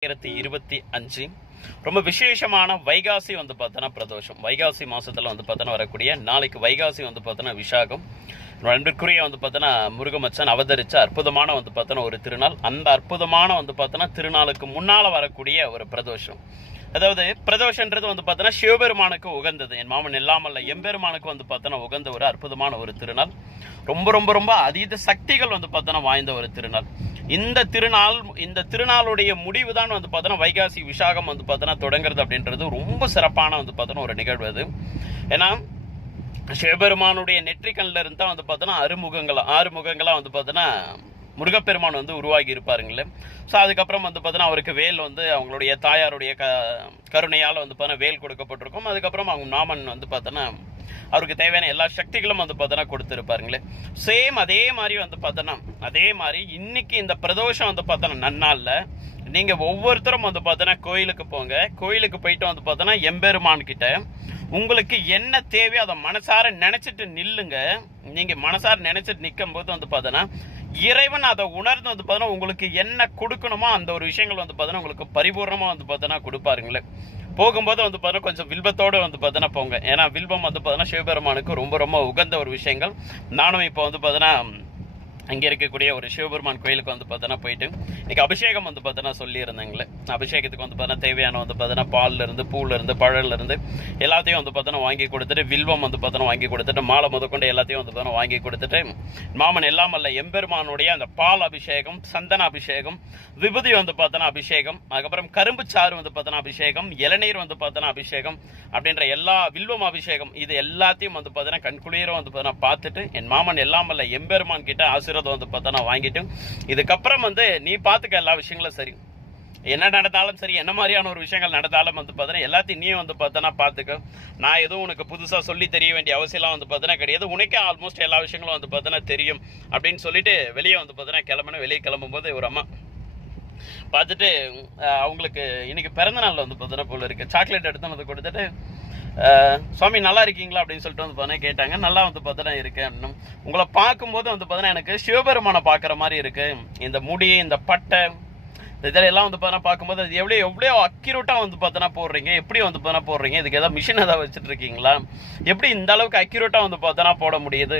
ரெண்டாயிரத்தி இருபத்தி அஞ்சு. ரொம்ப விசேஷமான வைகாசி வந்து பார்த்தோன்னா பிரதோஷம். வைகாசி மாசத்துல வந்து பார்த்தோன்னா வரக்கூடிய நாளைக்கு வைகாசி வந்து பார்த்தோன்னா விசாகம். அன்பிற்குரிய வந்து பார்த்தோன்னா முருகமச்சன் அவதரிச்ச அற்புதமான வந்து பார்த்தோன்னா ஒரு திருநாள். அந்த அற்புதமான வந்து பார்த்தோன்னா திருநாளுக்கு முன்னால வரக்கூடிய ஒரு பிரதோஷம். அதாவது பிரதோஷன்றது வந்து பார்த்தோன்னா சிவபெருமானுக்கு உகந்தது. என் மாமன் இல்லாமல் எம்பெருமானுக்கு வந்து பார்த்தோன்னா உகந்த ஒரு அற்புதமான ஒரு திருநாள். ரொம்ப ரொம்ப ரொம்ப அதீத சக்திகள் வந்து பார்த்தோன்னா வாய்ந்த ஒரு திருநாள். இந்த திருநாள் இந்த திருநாளுடைய முடிவு தான் வந்து பார்த்தோன்னா வைகாசி விசாகம் வந்து பார்த்தோன்னா தொடங்குறது அப்படின்றது ரொம்ப சிறப்பான வந்து பார்த்தோன்னா ஒரு நிகழ்வு அது. ஏன்னா சிவபெருமானுடைய நெற்றிக்கண்ணில் இருந்து தான் வந்து பார்த்தோன்னா அறுமுகங்களாக ஆறுமுகங்களாக வந்து பார்த்தோன்னா முருகப்பெருமான் வந்து உருவாகி இருப்பாருங்களே. ஸோ அதுக்கப்புறம் வந்து பார்த்தோன்னா அவருக்கு வேல் வந்து அவங்களுடைய தாயாருடைய க கருணையால் வந்து பார்த்தோன்னா வேல் கொடுக்கப்பட்டிருக்கும். அதுக்கப்புறம் அவங்க நாமன் வந்து பார்த்தோன்னா அவருக்கு தேவையான எல்லா சக்திகளும் வந்து பார்த்தோன்னா கொடுத்துருப்பாருங்களே. சேம் அதே மாதிரி வந்து பார்த்தோன்னா அதே மாதிரி இன்னைக்கு இந்த பிரதோஷம் வந்து பார்த்தோன்னா நன்னாளில் நீங்கள் ஒவ்வொருத்தரும் வந்து பார்த்தோன்னா கோயிலுக்கு போங்க. கோயிலுக்கு போயிட்டு வந்து பார்த்தோன்னா எம்பெருமான் கிட்ட உங்களுக்கு என்ன தேவையோ அதை மனசார நினச்சிட்டு நில்லுங்க. நீங்கள் மனசார நினச்சிட்டு நிற்கும் போது வந்து பார்த்தோன்னா இறைவன் அதை உணர்ந்து வந்து பார்த்தோன்னா உங்களுக்கு என்ன கொடுக்கணுமோ அந்த ஒரு விஷயங்கள் வந்து பார்த்தோன்னா உங்களுக்கு பரிபூர்ணமாக வந்து பார்த்தோன்னா கொடுப்பாருங்களே. போகும்போது வந்து பார்த்தோன்னா கொஞ்சம் வில்பத்தோடு வந்து பார்த்தோன்னா போங்க. ஏன்னா வில்பம் வந்து பார்த்தோன்னா சிவபெருமானுக்கு ரொம்ப ரொம்ப உகந்த ஒரு விஷயங்கள். நானும் இப்போ வந்து பார்த்தோன்னா அங்கே இருக்கக்கூடிய ஒரு சிவபெருமான் கோயிலுக்கு வந்து பார்த்தோன்னா போயிட்டு இன்றைக்கி அபிஷேகம் வந்து பார்த்தோன்னா சொல்லியிருந்தாங்களே அபிஷேகத்துக்கு வந்து பார்த்தோன்னா தேவையான வந்து பார்த்தோன்னா பால்ல இருந்து பூல எல்லாத்தையும் வந்து பார்த்தோன்னா வாங்கி கொடுத்துட்டு வில்வம் வந்து பார்த்தோன்னா வாங்கி கொடுத்துட்டு மாலை முதற்கொண்டு எல்லாத்தையும் வந்து பார்த்தோன்னா வாங்கி கொடுத்துட்டு மாமன் எல்லாம் அல்ல எம்பெருமானுடைய அந்த பால் அபிஷேகம் சந்தன அபிஷேகம் விபூதி வந்து பார்த்தோன்னா அபிஷேகம் அதுக்கப்புறம் கரும்பு சாறு வந்து பார்த்தோன்னா அபிஷேகம் இளநீர் வந்து பார்த்தோன்னா அபிஷேகம் அப்படின்ற எல்லா வில்வம் அபிஷேகம் இது எல்லாத்தையும் வந்து பார்த்தோன்னா கண்குளியரும் வந்து பார்த்தோன்னா பார்த்துட்டு என் மாமன் எல்லாம் அல்ல எம்பெருமான் கிட்ட ஆசீர்வாதம் வந்து பார்த்தோன்னா வாங்கிட்டு இதுக்கப்புறம் வந்து நீ பார்த்துக்க எல்லா விஷயங்களும் சரி. என்ன நடந்தாலும் சரி என்ன மாதிரியான ஒரு விஷயங்கள் நடந்தாலும் வந்து பார்த்தோன்னா எல்லாத்தையும் நீ வந்து பார்த்தனா பார்த்துக்க நான் எதுவும் உனக்கு புதுசாக சொல்லி தெரிய வேண்டிய அவசியம்லாம் வந்து பார்த்தோன்னா கிடையாது. உனக்கே ஆல்மோஸ்ட் எல்லா விஷயங்களும் வந்து பார்த்தோன்னா தெரியும் அப்படின்னு சொல்லிட்டு வெளியே வந்து பார்த்தோன்னா கிளம்பணும் வெளியே கிளம்பும்போது ஒரு அம்மா பார்த்துட்டு அவங்களுக்கு இன்னைக்கு பிறந்த நாள் வந்து பார்த்தோன்னா போல இருக்கு. சாக்லேட் எடுத்து வந்து கொடுத்துட்டு சுவாமி நல்லா இருக்கீங்களா? அப்படின்னு சொல்லிட்டு வந்து பார்த்தோன்னா கேட்டாங்க. நல்லா வந்து பார்த்தினா இருக்கேன். அப்படின்னும். உங்களை பார்க்கும்போது வந்து பார்த்தினா எனக்கு சிவபெருமானை பார்க்குற மாதிரி இருக்குது இந்த முடி இந்த பட்டை இதெல்லாம் வந்து பார்த்தா பார்க்கும்போது அது எவ்வளோ எவ்வளோ அக்யூரேட்டாக வந்து பார்த்தோன்னா போடுறீங்க? எப்படி வந்து பார்த்தா போடுறீங்க? இதுக்கு ஏதாவது மிஷின் ஏதாவது வச்சுட்டு இருக்கீங்களா எப்படி இந்த அளவுக்கு அக்யூரேட்டாக வந்து பார்த்தோன்னா போட முடியுது?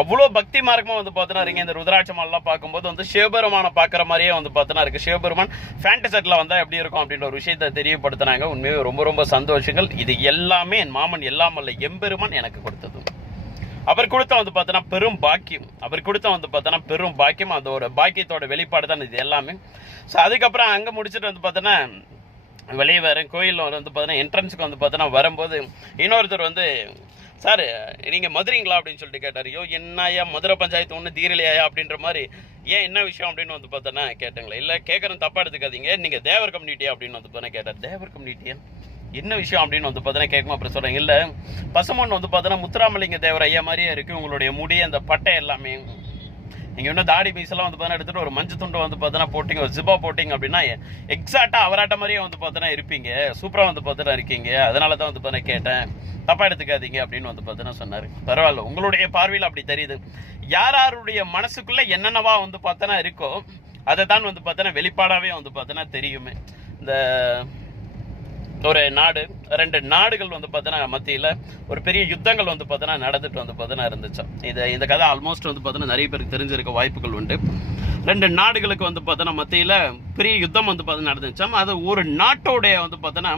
அவ்வளோ பக்தி மார்க்கமாக வந்து பார்த்தோன்னா இருக்கீங்க. இந்த ருத்ராட்ச மாலெல்லாம் பார்க்கும்போது வந்து சிவபெருமானை பார்க்குற மாதிரியே வந்து பார்த்தோன்னா இருக்குது சிவபெருமான் ஃபேண்டசெட்டில் வந்தால் எப்படி இருக்கும் அப்படின்ற ஒரு விஷயத்தை தெரியப்படுத்தினாங்க. உண்மையாக ரொம்ப ரொம்ப சந்தோஷங்கள். இது எல்லாமே என் மாமன் எல்லாமல்ல எம்பெருமான் எனக்கு கொடுத்தது. அவர் கொடுத்த வந்து பார்த்தோன்னா பெரும் பாக்கியம். அவர் கொடுத்த வந்து பார்த்தோன்னா பெரும் பாக்கியம். அதோட பாக்கியத்தோட வெளிப்பாடு தான் இது எல்லாமே. ஸோ அதுக்கப்புறம் அங்கே முடிச்சுட்டு வந்து பார்த்தோன்னா வெளியே வரேன் கோயிலில் வந்து பார்த்தோன்னா என்ட்ரன்ஸுக்கு வந்து பார்த்தோன்னா வரும்போது இன்னொருத்தர் வந்து சார் நீங்கள் மதுரைங்களா அப்படின்னு சொல்லிட்டு கேட்டார். ஐயோ என்னையா மதுரை பஞ்சாயத்து ஒன்று தீரலையா அப்படின்ற மாதிரி ஏன் என்ன விஷயம்? அப்படின்னு வந்து பார்த்தோன்னா கேட்டுங்களா. இல்லை கேட்குறேன் தப்பாக எடுத்துக்காதீங்க. நீங்கள் தேவர் கம்யூனிட்டியா? அப்படின்னு வந்து பார்த்தோன்னா கேட்டார். தேவர் கம்யூனிட்டியா? என்ன விஷயம் அப்படின்னு வந்து பார்த்தீங்கன்னா கேட்கும் அப்புறம் சொல்கிறேன் இல்லை பசுமொன்று வந்து பார்த்தோன்னா முத்துராமலிங்க தேவர் ஐயா மாதிரியே இருக்குது உங்களுடைய முடி அந்த பட்டை எல்லாமே நீங்கள் இன்னும் தாடி பீஸ்லாம் வந்து பார்த்தீங்கன்னா எடுத்துகிட்டு ஒரு மஞ்சள் துண்டு வந்து பார்த்தீங்கன்னா போட்டிங்க ஒரு ஜிப்பா போட்டிங்க அப்படின்னா எக்ஸாக்டாக அவராட்ட மாதிரியே வந்து பார்த்தோன்னா இருப்பீங்க சூப்பராக வந்து பார்த்தோன்னா இருக்கீங்க அதனால தான் வந்து பார்த்தீங்கன்னா கேட்டேன் தப்பாக எடுத்துக்காதீங்க அப்படின்னு வந்து பார்த்தோன்னா சொன்னார் பரவாயில்ல உங்களுடைய பார்வையில் அப்படி தெரியுது யார் யாருடைய மனசுக்குள்ளே என்னென்னவா வந்து பார்த்தோன்னா இருக்கோ அதை தான் வந்து பார்த்தோன்னா வெளிப்பாடாகவே வந்து பார்த்தோன்னா தெரியுமே இந்த ஒரு நாடு ரெண்டு நாடுகள் வந்து பார்த்தோன்னா மத்தியில் ஒரு பெரிய யுத்தங்கள் வந்து பார்த்தோன்னா நடந்துட்டு வந்து பார்த்தோன்னா இருந்துச்சு. இது இந்த கதை ஆல்மோஸ்ட் வந்து பார்த்தீங்கன்னா நிறைய பேருக்கு தெரிஞ்சிருக்க வாய்ப்புகள் உண்டு. ரெண்டு நாடுகளுக்கு வந்து பார்த்தோன்னா மத்தியில் பெரிய யுத்தம் வந்து பார்த்தீங்கன்னா நடந்துச்சாம் அது ஒரு நாட்டோடைய வந்து பார்த்தோன்னா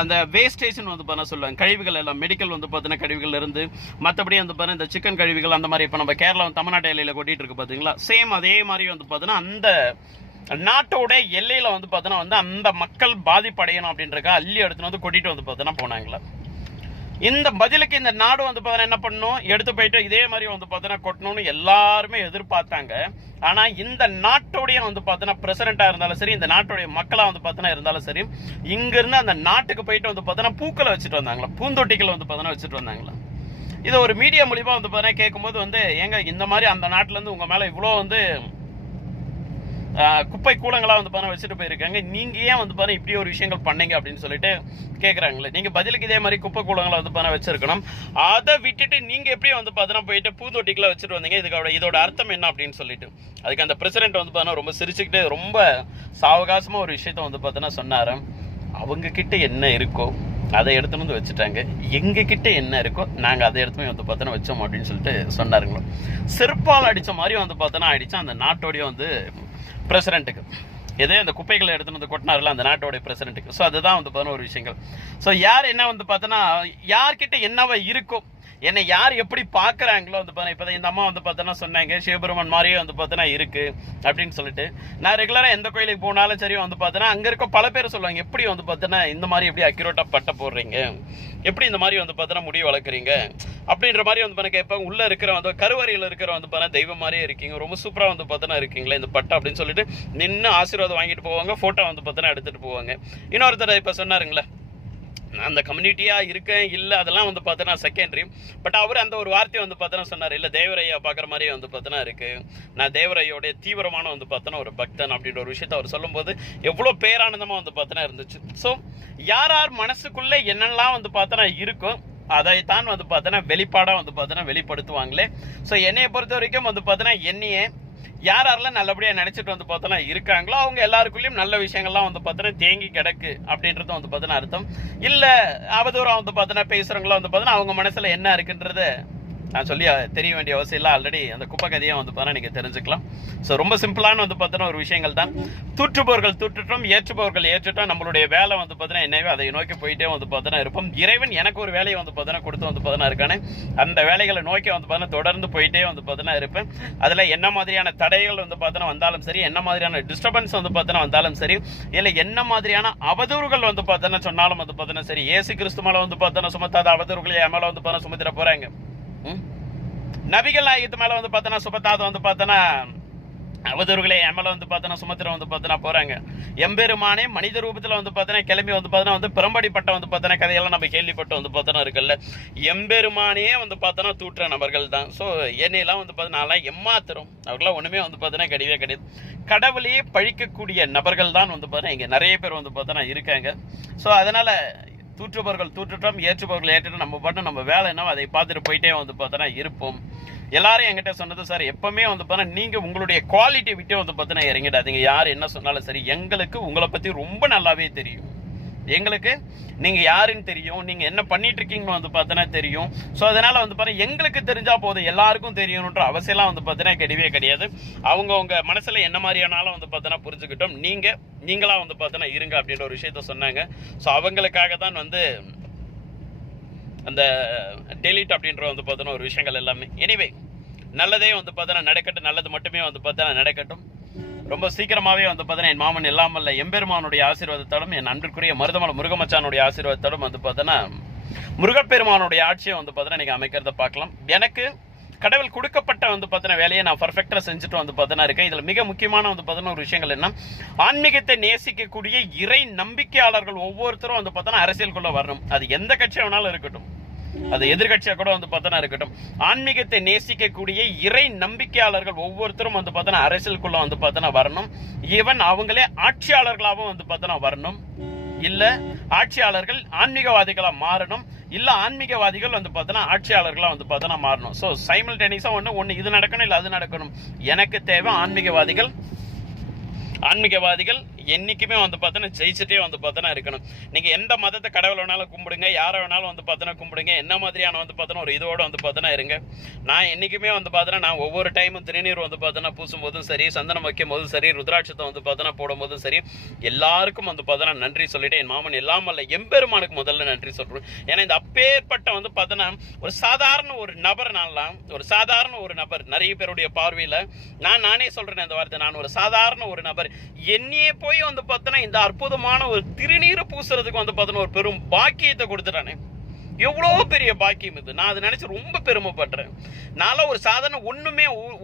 அந்த வேஸ்டேஜ்னு வந்து பார்த்தா சொல்லுவாங்க. கழிவுகள் எல்லாம் மெடிக்கல் வந்து பார்த்தீங்கன்னா கழிவுகள் இருந்து மற்றபடி வந்து பார்த்தீங்கன்னா இந்த சிக்கன் கழிவுகள் அந்த மாதிரி இப்போ நம்ம கேரளா தமிழ்நாட்டு எல்லையில் கொட்டிகிட்டு இருக்கு பார்த்தீங்களா சேம் அதே மாதிரி வந்து பார்த்தீங்கன்னா அந்த நாட்டோட எல்லையில் வந்து பார்த்தோன்னா வந்து அந்த மக்கள் பாதிப்படையணும் அப்படின்றக்கா அள்ளி எடுத்துன்னு வந்து கொட்டிட்டு வந்து பார்த்தோன்னா போனாங்களே. இந்த பதிலுக்கு இந்த நாடு வந்து பார்த்தோன்னா என்ன பண்ணும்? எடுத்து போயிட்டு இதே மாதிரி வந்து பார்த்தோன்னா கொட்டணும்னு எல்லாருமே எதிர்பார்த்தாங்க. ஆனால் இந்த நாட்டோடைய வந்து பார்த்தோன்னா பிரசிடெண்ட்டாக இருந்தாலும் சரி இந்த நாட்டுடைய மக்களாக வந்து பார்த்தோன்னா இருந்தாலும் சரி இங்கேருந்து அந்த நாட்டுக்கு போயிட்டு வந்து பார்த்தோன்னா பூக்களை வச்சுட்டு வந்தாங்களா. பூந்தொட்டிகளை வந்து பார்த்தோன்னா வச்சுட்டு வந்தாங்களா. இது ஒரு மீடியா மூலிமா வந்து பார்த்தோன்னா கேட்கும்போது வந்து ஏங்க இந்த மாதிரி அந்த நாட்டிலேருந்து உங்கள் மேலே இவ்வளோ வந்து குப்பை கூலங்களாக வந்து பாருங்க வச்சுட்டு போயிருக்காங்க. நீங்கள் ஏன் வந்து பாருங்க இப்படி ஒரு விஷயங்கள் பண்ணீங்க அப்படின்னு சொல்லிட்டு கேட்குறாங்களே நீங்கள் பதிலுக்கு இதே மாதிரி குப்பை கூலங்களை வந்து பாருங்க வச்சிருக்கணும். அதை விட்டுட்டு நீங்கள் எப்படி வந்து பார்த்தா போயிட்டு பூந்தொட்டிக்குள்ள வச்சுட்டு வந்தீங்க. இதுக்கோட இதோட அர்த்தம் என்ன அப்படின்னு சொல்லிட்டு. அதுக்கு அந்த பிரசிடென்ட் வந்து பார்த்தா ரொம்ப சிரிச்சுக்கிட்டே ரொம்ப சாவகாசமாக ஒரு விஷயத்த வந்து பார்த்தோன்னா சொன்னார். அவங்கக்கிட்ட என்ன இருக்கோ அதை எடுத்துன்னு வந்து வச்சுட்டாங்க. எங்ககிட்ட என்ன இருக்கோ நாங்கள் அதை எடுத்து போய் வந்து பார்த்தோன்னா வச்சோம் அப்படின்னு சொல்லிட்டு சொன்னாருங்களோ செருப்பால் அடித்த மாதிரி வந்து பார்த்தோன்னா அடிச்சா அந்த நாட்டோடைய வந்து பிரசிடென்ட்டுக்கு எதே? அந்த குப்பைகளை எடுத்துன்னு வந்து கொட்டினார்ல அந்த நாட்டோடைய பிரசிடென்ட்டுக்கு ஸோ அதுதான் வந்து பார்த்தோன்னா ஒரு விஷயங்கள். ஸோ யார் என்ன வந்து பார்த்தோன்னா யார்கிட்ட என்னவா இருக்கோ என்னை யார் எப்படி பார்க்குறாங்களோ வந்து பார்த்தா இப்போ இந்த அம்மா வந்து பார்த்தோன்னா சொன்னாங்க சிவபெருமான் மாதிரியே வந்து பார்த்தோன்னா இருக்குது அப்படின்னு சொல்லிட்டு. நான் ரெகுலராக எந்த கோயிலுக்கு போனாலும் சரி வந்து பார்த்தோன்னா அங்கே இருக்க பல பேர் சொல்லுவாங்க எப்படி வந்து பார்த்தோன்னா இந்த மாதிரி எப்படி அக்யூரேட்டாக பட்ட போடுறீங்க? எப்படி இந்த மாதிரி வந்து பார்த்தோன்னா முடி வளர்க்குறீங்க? அப்படின்ற மாதிரி வந்து பண்ண கேட்பாங்க. உள்ளே இருக்கிற வந்து கருவறையில் இருக்கிற வந்து பார்த்தா தெய்வம் மாதிரியே இருக்கீங்க. ரொம்ப சூப்பராக வந்து பார்த்தோன்னா இருக்கீங்களே இந்த பட்டை அப்படின்னு சொல்லிட்டு நின்று ஆசீர்வாதம் வாங்கிட்டு போவாங்க ஃபோட்டோ வந்து பார்த்தோன்னா எடுத்துகிட்டு போவாங்க. இன்னொருத்தர் இப்போ சொன்னாருங்களே அந்த கம்யூனிட்டியாக இருக்கேன் இல்லை அதெல்லாம் வந்து பார்த்தோன்னா செகண்டரி பட் அவர் அந்த ஒரு வார்த்தையை வந்து பார்த்தோன்னா சொன்னார் இல்லை தேவரையா பார்க்குற மாதிரியே வந்து பார்த்தோன்னா இருக்குது நான் தேவரையோடைய தீவிரமான வந்து பார்த்தோன்னா ஒரு பக்தன் அப்படின்ற ஒரு விஷயத்தை அவர் சொல்லும்போது எவ்வளோ பேரானந்தமாக வந்து பார்த்தோன்னா இருந்துச்சு. ஸோ யார் யார் மனசுக்குள்ளே என்னெல்லாம் வந்து பார்த்தோன்னா இருக்கோ அதைத்தான் வந்து பார்த்தோன்னா வெளிப்பாடாக வந்து பார்த்தோன்னா வெளிப்படுத்துவாங்களே. ஸோ என்னையை பொறுத்த வரைக்கும் வந்து பார்த்தோன்னா என்னையே யார் யாரெல்லாம் நல்லபடியாக நினச்சிட்டு வந்து பார்த்தோன்னா இருக்காங்களோ அவங்க எல்லாருக்குள்ளேயும் நல்ல விஷயங்கள்லாம் வந்து பார்த்தோன்னா தேங்கி கிடக்கு அப்படின்றது வந்து பார்த்தோன்னா அர்த்தம். இல்லை அவதூறம் வந்து பார்த்தோன்னா பேசுகிறவங்களாம் வந்து பார்த்தோன்னா அவங்க மனசில் என்ன இருக்குன்றது நான் சொல்லி தெரிய வேண்டிய அவசியம் இல்லை ஆல்ரெடி அந்த குப்பை கதையை வந்து பார்த்தா நீங்கள் தெரிஞ்சுக்கலாம் ஸோ ரொம்ப சிம்பிளான வந்து பார்த்தோன்னா ஒரு விஷயங்கள் தான் தூற்றுபவர்கள் தூற்றுட்டோம் ஏற்றுபவர்கள் ஏற்றுட்டோம் நம்மளுடைய வேலை வந்து பார்த்தோன்னா என்னவே அதை நோக்கி போயிட்டே வந்து பார்த்தோன்னா இருப்போம் இறைவன் எனக்கு ஒரு வேலையை வந்து பார்த்தோன்னா கொடுத்து வந்து பார்த்தோன்னா இருக்கானே அந்த வேலைகளை நோக்கி வந்து பார்த்தோன்னா தொடர்ந்து போயிட்டே வந்து பார்த்தோன்னா இருப்பேன் அதில் என்ன மாதிரியான தடைகள் வந்து பார்த்தோன்னா வந்தாலும் சரி என்ன மாதிரியான டிஸ்டர்பன்ஸ் வந்து பார்த்தோன்னா வந்தாலும் சரி இல்லை என்ன மாதிரியான அவதூறுகள் வந்து பார்த்தோன்னா சொன்னாலும் வந்து பார்த்தோன்னா சரி ஏசு கிறிஸ்து மேலே வந்து பார்த்தோன்னா சுமத்தாத அவதூறுகளை என் மேலே வந்து பார்த்தோன்னா சுமத்திட போகிறாங்க நபிகள் நாயகத்து மேல வந்து பார்த்தோன்னா சுபத்தாத வந்து பார்த்தோன்னா அவதூறுகளே என் வந்து பார்த்தோன்னா சுமத்திர வந்து பார்த்தோன்னா போகிறாங்க எம்பெருமானே மனித ரூபத்தில் வந்து பார்த்தோன்னா கிளம்பி வந்து பார்த்தோன்னா வந்து பெரும்படிப்பட்ட வந்து பார்த்தோன்னா கதையெல்லாம் நம்ம கேள்விப்பட்டு வந்து பார்த்தோன்னா இருக்குல்ல. எம்பெருமானே வந்து பார்த்தோன்னா தூட்டுற நபர்கள் தான். ஸோ என்னையெல்லாம் வந்து பார்த்தோன்னா எம்மாத்திரம். அவர்களாம் ஒன்றுமே வந்து பார்த்தோன்னா கிடையவே கிடையாது. கடவுளையே பழிக்கக்கூடிய நபர்கள் தான் வந்து பார்த்தோன்னா இங்கே நிறைய பேர் வந்து பார்த்தோன்னா இருக்காங்க. ஸோ அதனால் தூற்றுபவர்கள் தூற்றுட்டோம் ஏற்றுபவர்கள் ஏற்றுட்டோம் நம்ம பாட்டு நம்ம வேலை என்னவோ அதை பார்த்துட்டு போயிட்டே வந்து பார்த்தோன்னா இருப்போம். எல்லாரும் என்கிட்ட சொன்னது சார் எப்பவுமே வந்து பார்த்தா நீங்க உங்களுடைய குவாலிட்டி விட்டு வந்து பார்த்தீங்கன்னா இறங்கிடாதீங்க. யார் என்ன சொன்னாலும் சரி எங்களுக்கு உங்களை பத்தி ரொம்ப நல்லாவே தெரியும். எங்களுக்கு நீங்கள் யாருன்னு தெரியும் நீங்கள் என்ன பண்ணிட்டு இருக்கீங்கன்னு வந்து பார்த்தோன்னா தெரியும். ஸோ அதனால் வந்து பாருங்கள் எங்களுக்கு தெரிஞ்சால் போதும் எல்லாருக்கும் தெரியணுன்ற அவசியம்லாம் வந்து பார்த்தீங்கன்னா கிடையவே கிடையாது. அவங்கவுங்க மனசில் என்ன மாதிரியானாலும் வந்து பார்த்தோன்னா புரிஞ்சுக்கிட்டோம். நீங்கள் நீங்களாக வந்து பார்த்தோன்னா இருங்க அப்படின்ற ஒரு விஷயத்த சொன்னாங்க. ஸோ அவங்களுக்காக தான் வந்து அந்த டெலிட் அப்படின்ற வந்து பார்த்தோன்னா ஒரு விஷயங்கள் எல்லாமே. எனிவே நல்லதே வந்து பார்த்தோன்னா நடக்கட்டும் நல்லது மட்டுமே வந்து பார்த்தோன்னா நடக்கட்டும். ரொம்ப சீக்கிரமாகவே வந்து பார்த்தீங்கன்னா என் மாமன் இல்லாமல் எம்பெருமானுடைய ஆசீர்வாதத்தாலும் என் அன்பிற்குரிய மருதமலை முருகமச்சானுடைய ஆசீர்வாதத்தாலும் வந்து பார்த்தோன்னா முருகப்பெருமானுடைய ஆட்சியை வந்து பார்த்தீங்கன்னா நீங்கள் அமைக்கிறத பார்க்கலாம். எனக்கு கடவுள் கொடுக்கப்பட்ட வந்து பார்த்தீங்கன்னா வேலையை நான் பர்ஃபெக்டாக செஞ்சுட்டு வந்து பார்த்தீங்கன்னா இருக்கேன். இதில் மிக முக்கியமான வந்து பார்த்தீங்கன்னா ஒரு விஷயங்கள் என்ன ஆன்மீகத்தை நேசிக்கக்கூடிய இறை நம்பிக்கையாளர்கள் ஒவ்வொருத்தரும் வந்து பார்த்தோன்னா அரசியலுக்குள்ளே வரணும். அது எந்த கட்சியாக வேணாலும் இருக்கட்டும். அது எதிர்கட்சியா கூட வந்து பார்த்தோன்னா இருக்கட்டும். ஆன்மீகத்தை நேசிக்கக்கூடிய இறை நம்பிக்கையாளர்கள் ஒவ்வொருத்தரும் வந்து பார்த்தோன்னா அரசியலுக்குள்ள வந்து பார்த்தோன்னா வரணும். ஈவன் அவங்களே ஆட்சியாளர்களாகவும் வந்து பார்த்தோன்னா வரணும். இல்ல ஆட்சியாளர்கள் ஆன்மீகவாதிகளா மாறணும். இல்ல ஆன்மீகவாதிகள் வந்து பார்த்தோன்னா ஆட்சியாளர்களா வந்து பார்த்தோன்னா மாறணும். ஸோ சைமல்டேனியஸா ஒன்று ஒன்று இது நடக்கணும் இல்லை அது நடக்கணும்? எனக்கு தேவை ஆன்மீகவாதிகள். ஆன்மீகவாதிகள் என்றைக்குமே வந்து பார்த்தோன்னா ஜெயிச்சுட்டே வந்து பார்த்தோன்னா இருக்கணும் நீங்கள் எந்த மதத்தை கடவுள் வேணாலும் கும்பிடுங்க யாரை வேணாலும் வந்து பார்த்தோன்னா கும்பிடுங்க என்ன மாதிரியான வந்து பார்த்தோன்னா ஒரு இதோடு வந்து பார்த்தோன்னா இருங்க நான் என்றைக்குமே வந்து பார்த்தோன்னா நான் ஒவ்வொரு டைமும் திருநீர் வந்து பார்த்தோன்னா பூசும்போதும் சரி சந்தனம் வைக்கும் போதும் சரி ருத்ராட்சத்தை வந்து பார்த்தோன்னா போடும்போதும் சரி எல்லாருக்கும் வந்து பார்த்தோன்னா நன்றி சொல்லிவிட்டு என் மாமன் எல்லாம் இல்லாமல் எம்பெருமானுக்கு முதல்ல நன்றி சொல்கிறேன் ஏன்னா இந்த அப்பேற்பட்ட வந்து பார்த்தோன்னா ஒரு சாதாரண ஒரு நபர் நான்லாம் ஒரு சாதாரண ஒரு நபர் நிறைய பேருடைய பார்வையில் நான் நானே சொல்கிறேன் இந்த வார்த்தை நான் ஒரு சாதாரண ஒரு நபர் என்னையே போய் போய் வந்து பார்த்தோன்னா இந்த அற்புதமான ஒரு திருநீரை பூசுறதுக்கு வந்து பார்த்தோன்னா ஒரு பெரும் பாக்கியத்தை கொடுத்துட்டானே. எவ்வளோ பெரிய பாக்கியம் இது. நான் அதை நினச்சி ரொம்ப பெருமைப்படுறேன். நான்லாம் ஒரு சாதாரண ஒண்ணுமே ஒ-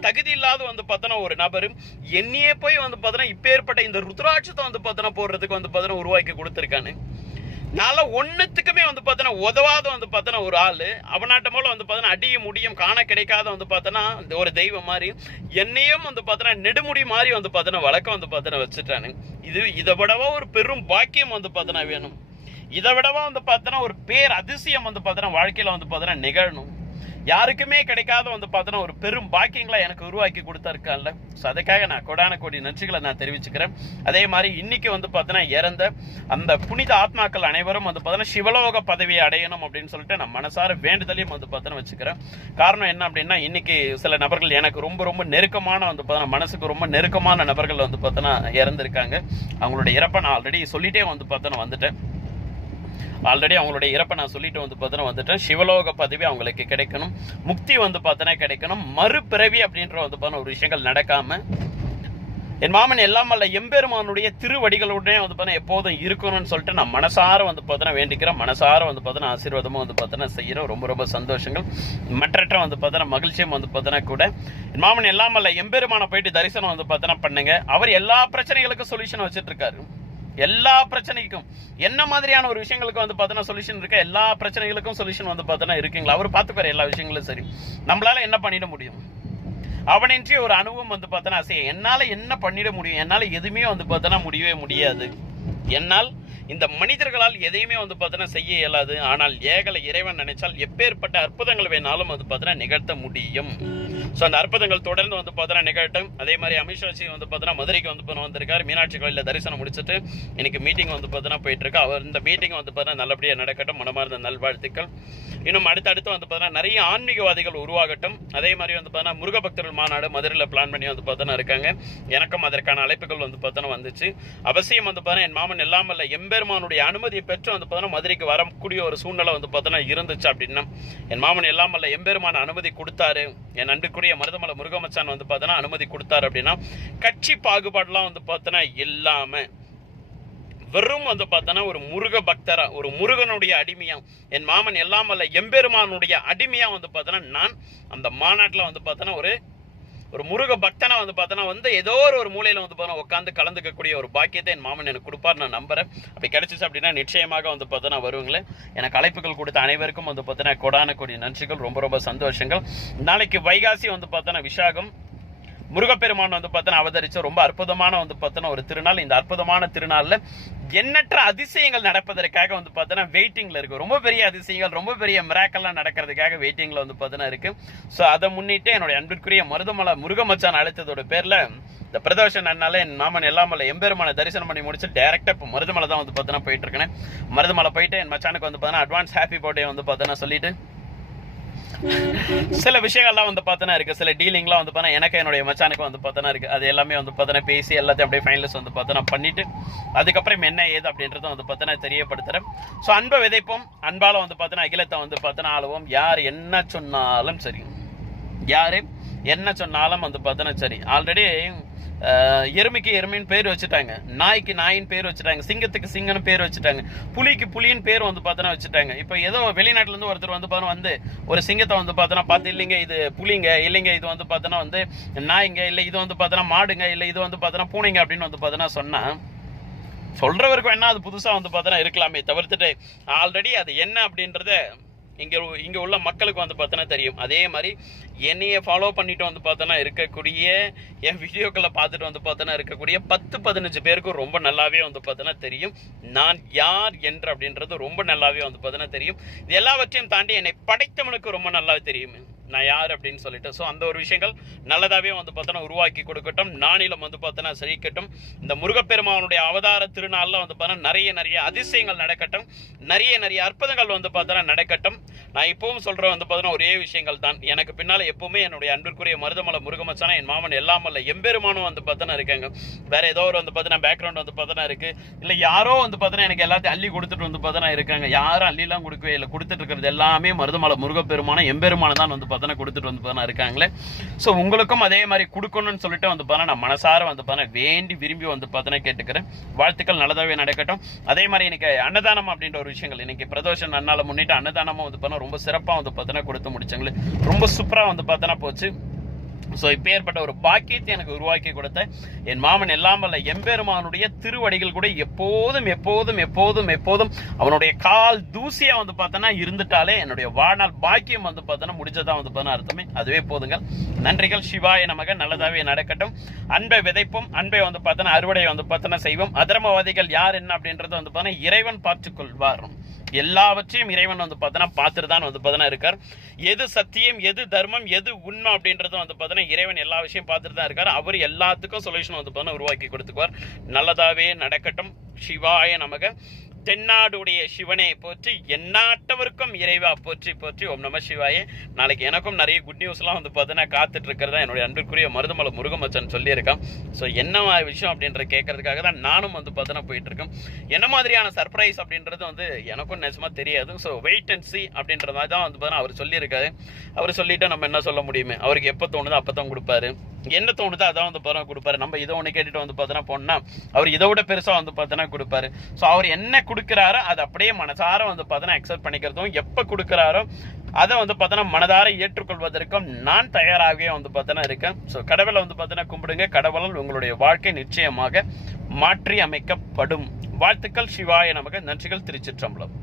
தகுதி இல்லாத வந்து பார்த்தோன்னா ஒரு நபர் என்னையே போய் வந்து பார்த்தோன்னா இப்பேற்பட்ட இந்த ருத்ராட்சத்தை வந்து பார்த்தோன்னா போடுறதுக்கு வந்து பார்த்தோன்னா உருவாக்கி கொடுத்துருக்கானு. நான்லாம் ஒன்றுத்துக்குமே வந்து பார்த்தோன்னா உதவாத வந்து பார்த்தோன்னா ஒரு ஆள். அவனாட்ட போல வந்து பார்த்தோன்னா அடியும் முடியும் காண கிடைக்காத வந்து பார்த்தோன்னா இந்த ஒரு தெய்வம் மாதிரி என்னையும் வந்து பார்த்தோன்னா நெடுமுடி மாதிரி வந்து பார்த்தோன்னா வழக்கம் வந்து பார்த்தோன்னா வச்சுட்டானு. இது இதை விடவா ஒரு பெரும் பாக்கியம் வந்து பார்த்தோன்னா வேணும். இதை விடவா வந்து பார்த்தோன்னா ஒரு பேர் அதிசயம் வந்து பார்த்தோன்னா வாழ்க்கையில் வந்து பார்த்தோன்னா நிகழணும். யாருக்குமே கிடைக்காத வந்து பார்த்தோன்னா ஒரு பெரும் பாக்கியங்களை எனக்கு உருவாக்கி கொடுத்தாருக்கான்ல ஸோ அதுக்காக நான் கொடான கோடி நன்றிகளை நான் தெரிவிச்சுக்கிறேன். அதே மாதிரி இன்னைக்கு வந்து பார்த்தோன்னா இறந்த அந்த புனித ஆத்மாக்கள் அனைவரும் வந்து பார்த்தோன்னா சிவலோக பதவியை அடையணும் அப்படின்னு சொல்லிட்டு நான் மனசார வேண்டுதலையும் வந்து பார்த்தோன்னா வச்சுக்கிறேன். காரணம் என்ன அப்படின்னா இன்னைக்கு சில நபர்கள் எனக்கு ரொம்ப ரொம்ப நெருக்கமான வந்து பார்த்தோன்னா மனசுக்கு ரொம்ப நெருக்கமான நபர்கள் வந்து பார்த்தோன்னா இறந்துருக்காங்க. அவங்களோட இறப்பை நான் ஆல்ரெடி சொல்லிட்டே வந்து பார்த்தோன்னா வந்துட்டேன். ஆல்ரெடி அவங்களுடைய இறப்பை நான் சொல்லிட்டு வந்து பார்த்தோன்னா வந்துட்டேன் சிவலோக பதவி அவங்களுக்கு கிடைக்கணும் முக்தி வந்து பார்த்தோன்னா கிடைக்கணும் மறுபிறவி அப்படின்ற வந்து பார்த்தோன்னா ஒரு விஷயங்கள் நடக்காம என் மாமன் எல்லாம் அல்ல எம்பெருமானுடைய திருவடிகளுடனே வந்து பார்த்தீங்கன்னா எப்போதும் இருக்கணும்னு சொல்லிட்டு நான் மனசார வந்து பார்த்தோன்னா வேண்டிக்கிறேன் மனசார வந்து பார்த்தோன்னா ஆசீர்வாதமும் வந்து பார்த்தோன்னா செய்கிறோம் ரொம்ப ரொம்ப சந்தோஷங்கள் மற்றற்ற வந்து பார்த்தோன்னா மகிழ்ச்சியும் வந்து பார்த்தோன்னா கூட என் மாமன் எல்லாம் அல்ல எம்பெருமானை போயிட்டு தரிசனம் வந்து பார்த்தோன்னா பண்ணுங்க அவர் எல்லா பிரச்சனைகளுக்கும் சொல்யூஷன் வச்சுட்டு இருக்காரு எல்லா பிரச்சனைக்கும். என்ன மாதிரியான ஒரு விஷயங்களுக்கு வந்து பார்த்தோன்னா சொல்யூஷன் இருக்க? எல்லா பிரச்சனைகளுக்கும் சொல்யூஷன் வந்து பார்த்தோன்னா இருக்குங்களா? அவர் பார்த்துப்பாரு எல்லா விஷயங்களும் சரி. நம்மளால என்ன பண்ணிட முடியும்? அவனின்றி ஒரு அனுபவம் வந்து பார்த்தோன்னா சரி என்னால் என்ன பண்ணிட முடியும்? என்னால் எதுவுமே வந்து பார்த்தோன்னா முடியவே முடியாது. என்னால் இந்த மனிதர்களால் எதையுமே வந்து பார்த்தீங்கன்னா செய்ய இயலாது ஆனால் ஏகலை இறைவன் நினைச்சால் எப்பேற்பட்ட அற்புதங்கள் வேணாலும் வந்து பார்த்தீங்கன்னா நிகழ்த்த முடியும் ஸோ அந்த அற்புதங்கள் தொடர்ந்து வந்து பார்த்தோன்னா நிகழட்டும் அதே மாதிரி அமித்ஷாஜி வந்து பார்த்தீங்கன்னா மதுரைக்கு வந்து போன வந்திருக்காரு மீனாட்சி கோயிலில் தரிசனம் முடிச்சுட்டு இன்னைக்கு மீட்டிங் வந்து பார்த்தோன்னா போயிட்டு இருக்கு அவர் இந்த மீட்டிங் வந்து பார்த்தீங்கன்னா நல்லபடியாக நடக்கட்டும் மனமார்ந்த நல்வாழ்த்துக்கள் இன்னும் அடுத்தடுத்து வந்து பார்த்தீங்கன்னா நிறைய ஆன்மீகவாதிகள் உருவாகட்டும் அதே மாதிரி வந்து பார்த்தீங்கன்னா முருக பக்தர்கள் மாநாடு மதுரையில் பிளான் பண்ணி வந்து பார்த்தோன்னா இருக்காங்க எனக்கும் அதற்கான அழைப்புகள் வந்து பார்த்தோன்னா வந்துச்சு அவசியம் வந்து பார்த்தீங்கன்னா என் மாமன் இல்லாமல் எம்பேர் எம்பெருமானுடைய அனுமதியை பெற்று வந்து பார்த்தோன்னா மதுரைக்கு வரக்கூடிய ஒரு சூழ்நிலை வந்து பார்த்தோன்னா இருந்துச்சு அப்படின்னா என் மாமன் எல்லாம் அல்ல எம்பெருமான அனுமதி கொடுத்தாரு. என் அன்புக்குரிய மருதமலை முருகமச்சான் வந்து பார்த்தோன்னா அனுமதி கொடுத்தாரு அப்படின்னா கட்சி பாகுபாடெலாம் வந்து பார்த்தோன்னா இல்லாமல் வெறும் வந்து பார்த்தோன்னா ஒரு முருக பக்தரா ஒரு முருகனுடைய அடிமையா என் மாமன் எல்லாம் அல்ல எம்பெருமானுடைய அடிமையா வந்து பார்த்தோன்னா நான் அந்த மாநாட்டில் வந்து பார்த்தோன்னா ஒரு ஒரு முருக பக்தனா வந்து பார்த்தோன்னா வந்து ஏதோ ஒரு ஒரு மூலையில வந்து பார்த்தோன்னா உட்காந்து கலந்துக்கக்கூடிய ஒரு பாக்கியத்தை என் மாமன் எனக்கு கொடுப்பார் நான் நம்புறேன். அப்படி கிடைச்சிச்சு அப்படின்னா நிச்சயமாக வந்து பார்த்தோன்னா வருவங்களே. எனக்கு அழைப்புகள் கொடுத்த அனைவருக்கும் வந்து பார்த்தோன்னா கொடான கொடி நன்றிகள் ரொம்ப ரொம்ப சந்தோஷங்கள். நாளைக்கு வைகாசி வந்து பார்த்தோன்னா விஷாகம் முருகப்பெருமான் வந்து பார்த்தோன்னா அவதரிச்ச ரொம்ப அற்புதமான வந்து பார்த்தோன்னா ஒரு திருநாள். இந்த அற்புதமான திருநாளில் எண்ணற்ற அதிசயங்கள் நடப்பதற்காக வந்து பார்த்தோன்னா வெயிட்டிங்கில் இருக்குது ரொம்ப பெரிய அதிசயங்கள் ரொம்ப பெரிய மிராக்கெல்லாம் நடக்கிறதுக்காக வெயிட்டிங்கில் வந்து பார்த்தோன்னா இருக்குது ஸோ அதை முன்னிட்டு என்னுடைய அன்பிற்குரிய மருதமலை முருகமச்சான் அழைத்ததோட பேரில் இந்த பிரதோஷம் நன்னால என் மாமன் எல்லாமலை எம்பெருமான தரிசனம் பண்ணி முடிச்சு டேரெக்டாக இப்போ மருதமலை தான் வந்து பார்த்தோன்னா போயிட்டு இருக்கேன். மருதமலை போயிட்டு என் மச்சானுக்கு வந்து பார்த்தோன்னா அட்வான்ஸ் ஹாப்பி பர்த்டே வந்து பார்த்தோன்னா சொல்லிட்டு சில விஷயங்கள்லாம் வந்து பார்த்தோன்னா இருக்கு. சில டீலிங்லாம் வந்து பார்த்தா எனக்கு என்னுடைய மச்சானுக்கு வந்து பார்த்தோன்னா இருக்கு. அது எல்லாமே வந்து பார்த்தோன்னா பேசி எல்லாத்தையும் அப்படியே ஃபைனலிஸ் வந்து பார்த்தோன்னா பண்ணிட்டு அதுக்கப்புறம் என்ன ஏது அப்படின்றத வந்து பார்த்தோன்னா தெரியப்படுத்துறேன். ஸோ அன்பை விதைப்போம். அன்பால் வந்து பார்த்தோன்னா அகிலத்தை வந்து பார்த்தோன்னா ஆளுவோம். யார் என்ன சொன்னாலும் சரி. யார் என்ன சொன்னாலும் வந்து பார்த்தோன்னா சரி. ஆல்ரெடி எருமைக்கு எருமைன்னு பேர் வச்சுட்டாங்க. நாய்க்கு நாயின் பேர் வச்சுட்டாங்க. சிங்கத்துக்கு சிங்கன்னு பேர் வச்சுட்டாங்க. புலிக்கு புலின்னு பேர் வந்து பார்த்தோன்னா வச்சுட்டாங்க. இப்போ ஏதோ வெளிநாட்டிலேருந்து ஒருத்தர் வந்து பார்த்தோன்னா வந்து ஒரு சிங்கத்தை வந்து பார்த்தோன்னா பார்த்து இல்லைங்க இது புலிங்க இல்லைங்க இது வந்து பார்த்தோன்னா வந்து நாய்ங்க இல்லை இது வந்து பார்த்தோன்னா மாடுங்க இல்லை இது வந்து பார்த்தோன்னா பூனைங்க அப்படின்னு வந்து பார்த்தோன்னா சொன்னால் சொல்றவருக்கு என்ன அது புதுசா வந்து பார்த்தோன்னா இருக்கலாமே தவிர்த்துட்டு ஆல்ரெடி அது என்ன அப்படின்றத இங்கே உ- உள்ள மக்களுக்கு வந்து பார்த்தோன்னா தெரியும். அதே மாதிரி என்னையை ஃபாலோ பண்ணிட்டு வந்து பார்த்தோன்னா இருக்கக்கூடிய என் வீடியோக்களை பார்த்துட்டு வந்து பார்த்தோன்னா இருக்கக்கூடிய பத்து பதினஞ்சு பேருக்கும் ரொம்ப நல்லாவே வந்து பார்த்தோன்னா தெரியும். நான் யார் என்று அப்படின்றது ரொம்ப நல்லாவே வந்து பார்த்தோன்னா தெரியும். இது எல்லாவற்றையும் தாண்டி என்னை படைத்தவனுக்கு ரொம்ப நல்லாவே தெரியும். நான் யார் அப்படின்னு சொல்லிட்டு ஸோ அந்த ஒரு விஷயங்கள் நல்லதாகவே வந்து பார்த்தோன்னா உருவாக்கி கொடுக்கட்டும் நானிலம் வந்து பார்த்தோன்னா செழிக்கட்டும் இந்த முருகப்பெருமானுடைய அவதார திருநாளில் வந்து பார்த்தோன்னா நிறைய நிறைய அதிசயங்கள் நடக்கட்டும் நிறைய நிறைய அற்புதங்கள் வந்து பார்த்தோன்னா நடக்கட்டும் நான் இப்பவும் சொல்கிற வந்து பார்த்தோன்னா ஒரே விஷயங்கள் தான் எனக்கு பின்னால் எப்பவுமே என்னுடைய அன்பிற்குரிய மருதமலை முருகமச்சானா என் மாமன் எல்லாம் அல்ல எம்பெருமானும் வந்து பார்த்தோன்னா இருக்காங்க வேற ஏதோ ஒரு வந்து பார்த்தோன்னா பேக்ரவுண்ட் வந்து பார்த்தோன்னா இருக்குது இல்லை யாரோ வந்து பார்த்தோன்னா எனக்கு எல்லாத்தையும் அள்ளி கொடுத்துட்டு வந்து பார்த்தோன்னா இருக்காங்க யாரும் அள்ளிலாம் கொடுக்கவே இல்லை கொடுத்துட்டு இருக்கிறது எல்லாமே மருதமலை முருகப்பெருமான எம்பெருமான தான் வந்து பார்த்தோன்னா கொடுத்துட்டு வந்து பார்த்தா இருக்காங்களே. ஸோ உங்களுக்கும் அதே மாதிரி கொடுக்கணும்னு சொல்லிட்டு வந்து பார்த்தா நான் மனசார வந்து பார்த்தா வேண்டி விரும்பி வந்து பார்த்தோன்னா கேட்டுக்கிறேன். வாழ்த்துக்கள் நல்லதாகவே நடக்கட்டும். அதே மாதிரி இன்னைக்கு அன்னதானம் அப்படின்ற ஒரு விஷயங்கள் இன்னைக்கு பிரதோஷம் நன்னால் முன்னிட்டு அன்னதானமும் வந்து பார்த்தா ரொம்ப சிறப்பாக வந்து பார்த்தோன்னா கொடுத்து முடிச்சாங்களே. ரொம்ப சூப்பராக வந்து பார்த்தோன்னா போச்சு. ஸோ இப்பேற்பட்ட ஒரு பாக்கியத்தை எனக்கு உருவாக்கி கொடுத்த என் மாமன் எல்லாம் வல்ல எம்பெருமானுடைய திருவடிகள் கூட எப்போதும் எப்போதும் எப்போதும் எப்போதும் அவனுடைய கால் தூசியாக வந்து பார்த்தோன்னா இருந்துட்டாலே என்னுடைய வாழ்நாள் பாக்கியம் வந்து பார்த்தோன்னா முடிஞ்சதா வந்து பார்த்தோன்னா அர்த்தமே. அதுவே போதுங்கள். நன்றிகள் சிவாய நமக. நல்லதாகவே நடக்கட்டும். அன்பை விதைப்போம். அன்பை வந்து பார்த்தோன்னா அறுவடை வந்து பார்த்தோன்னா செய்வோம். அதர்மவாதிகள் யார் என்ன அப்படின்றத வந்து பார்த்தோன்னா இறைவன் பார்த்துக்கொள்வார். எல்லாவற்றையும் இறைவன் வந்து பார்த்தோன்னா பார்த்துட்டு தான் வந்து பார்த்தோன்னா இருக்கார். எது சத்தியம் எது தர்மம் எது உண்மை அப்படின்றத வந்து பார்த்தோன்னா இறைவன் எல்லா விஷயம் பார்த்துட்டு தான் இருக்கார். அவர் எல்லாத்துக்கும் சொல்யூஷன் வந்து பார்த்தோன்னா உருவாக்கி கொடுத்துக்குவார். நல்லதாகவே நடக்கட்டும். சிவாய நமக்கு தென்னாடுடைய சிவனே போற்றி எந்நாட்டவருக்கும் இறைவா போற்றி போற்றி. ஓம் நம சிவாயே. நாளைக்கு எனக்கும் நிறைய குட் நியூஸ்லாம் வந்து பார்த்தீங்கன்னா காத்துட்டு இருக்கிறதா என்னுடைய அன்பிற்குரிய மருதமலை முருகமச்சன் சொல்லியிருக்கான். ஸோ என்ன விஷயம் அப்படின்ற கேட்கறதுக்காக தான் நானும் வந்து பார்த்தீங்கன்னா போயிட்டு இருக்கேன் என்ன மாதிரியான சர்ப்ரைஸ் அப்படின்றது வந்து எனக்கும் நிஜமா தெரியாது. ஸோ வெயிட் அண்ட் சி அப்படின்ற மாதிரி தான் வந்து பார்த்தீங்கன்னா அவர் சொல்லியிருக்காரு. அவர் சொல்லிவிட்டு நம்ம என்ன சொல்ல முடியுமே? அவருக்கு எப்போ தோணுதோ அப்போ தான் கொடுப்பாரு. என்ன தோணுதோ அதான் வந்து பார்த்தா கொடுப்பாரு. நம்ம இதை ஒன்று கேட்டுட்டு வந்து பார்த்தோன்னா போனா அவர் இதை விட பெருசாக வந்து பார்த்தோன்னா கொடுப்பாரு. ஸோ அவர் என்ன கொடுக்குறாரோ அதை அப்படியே மனசார வந்து பார்த்தோன்னா அக்செப்ட் பண்ணிக்கிறதும் எப்போ கொடுக்குறாரோ அதை வந்து பார்த்தோன்னா மனதார ஏற்றுக்கொள்வதற்கும் நான் தயாராகவே வந்து பார்த்தோன்னா இருக்கேன். ஸோ கடவுளை வந்து பார்த்தோன்னா கும்பிடுங்க. கடவுளால் உங்களுடைய வாழ்க்கை நிச்சயமாக மாற்றி அமைக்கப்படும் வாழ்த்துக்கள் சிவாய நமக்கு நன்றிகள் திருச்சிற்றம்பலம்.